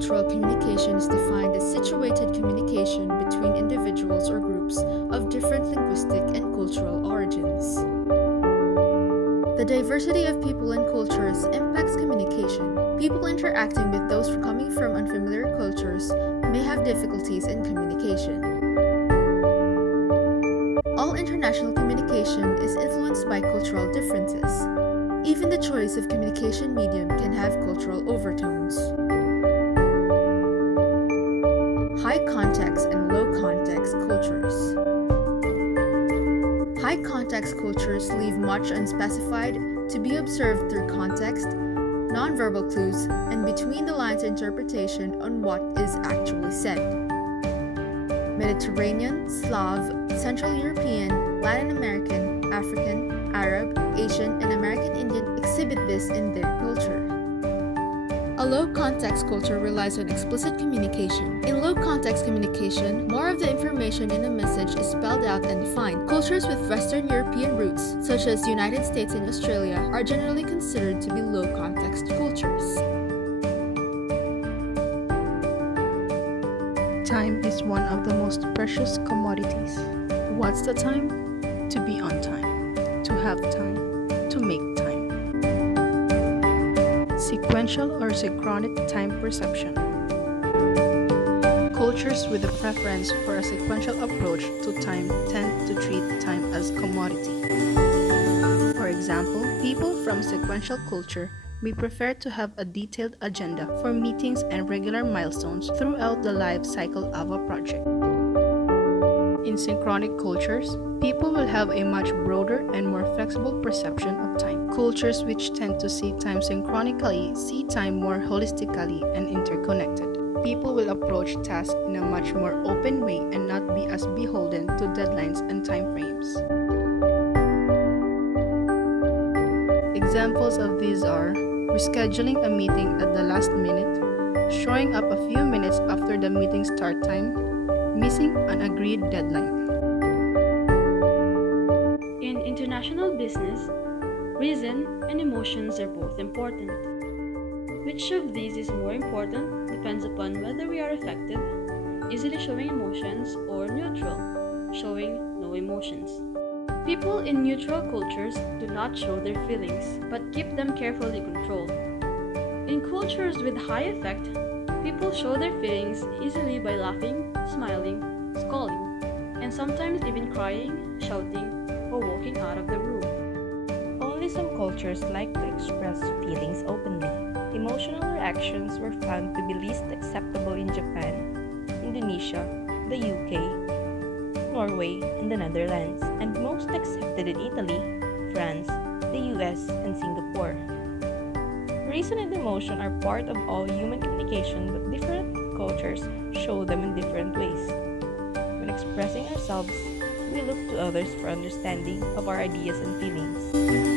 Intercultural communication is defined as situated communication between individuals or groups of different linguistic and cultural origins. The diversity of people and cultures impacts communication. People interacting with those coming from unfamiliar cultures may have difficulties in communication. All international communication is influenced by cultural differences. Even the choice of communication medium can have cultural overtones. High context and low context cultures. High context cultures leave much unspecified to be observed through context, nonverbal clues, and between the lines interpretation on what is actually said. Mediterranean, Slav, Central European, Latin American, African, Arab, Asian, and American Indian exhibit this in their culture. A low-context culture relies on explicit communication. In low-context communication, more of the information in a message is spelled out and defined. Cultures with Western European roots, such as the United States and Australia, are generally considered to be low-context cultures. Time is one of the most precious commodities. What's the time? To be on time, to have time, to make time. Sequential or synchronic time perception. Cultures with a preference for a sequential approach to time tend to treat time as commodity. For example, people from sequential culture may prefer to have a detailed agenda for meetings and regular milestones throughout the life cycle of a project. In synchronic cultures, people will have a much broader and more flexible perception of time. Cultures which tend to see time synchronically see time more holistically and interconnected. People will approach tasks in a much more open way and not be as beholden to deadlines and time frames. Examples of these are rescheduling a meeting at the last minute, showing up a few minutes after the meeting start time, missing an agreed deadline. In international business, reason and emotions are both important. Which of these is more important depends upon whether we are effective, easily showing emotions, or neutral, showing no emotions. People in neutral cultures do not show their feelings, but keep them carefully controlled. In cultures with high affect, people show their feelings easily by laughing, smiling, scolding, and sometimes even crying, shouting, or walking out of the room. Only some cultures like to express feelings openly. Emotional reactions were found to be least acceptable in Japan, Indonesia, the UK, Norway, and the Netherlands, and most accepted in Italy, France, the US, and Singapore. Reason and emotion are part of all human communication, but different cultures show them in different ways. When expressing ourselves, we look to others for understanding of our ideas and feelings.